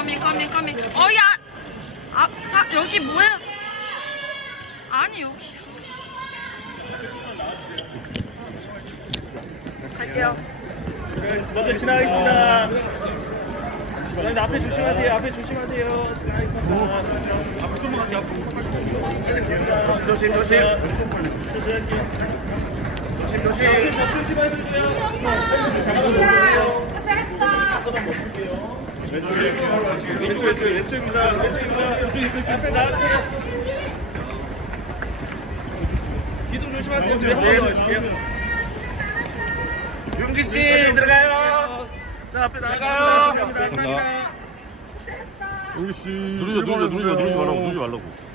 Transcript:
커밍. 어야. 여기 뭐예요? 아니 여기. 갈게요. 먼저 지나가겠습니다. 앞에 조심하세요. 앞에 조심하세요. 앞으로 좀만 가세요. 조심. 조심하세요. 왼쪽입니다. 앞에 나가세요. 기둥 조심하세요. 저희 한번 더 하실게요. 용지 씨 들어가요. 자 앞에 나가요. 감사합니다. 용기 씨. 누르지 말라고.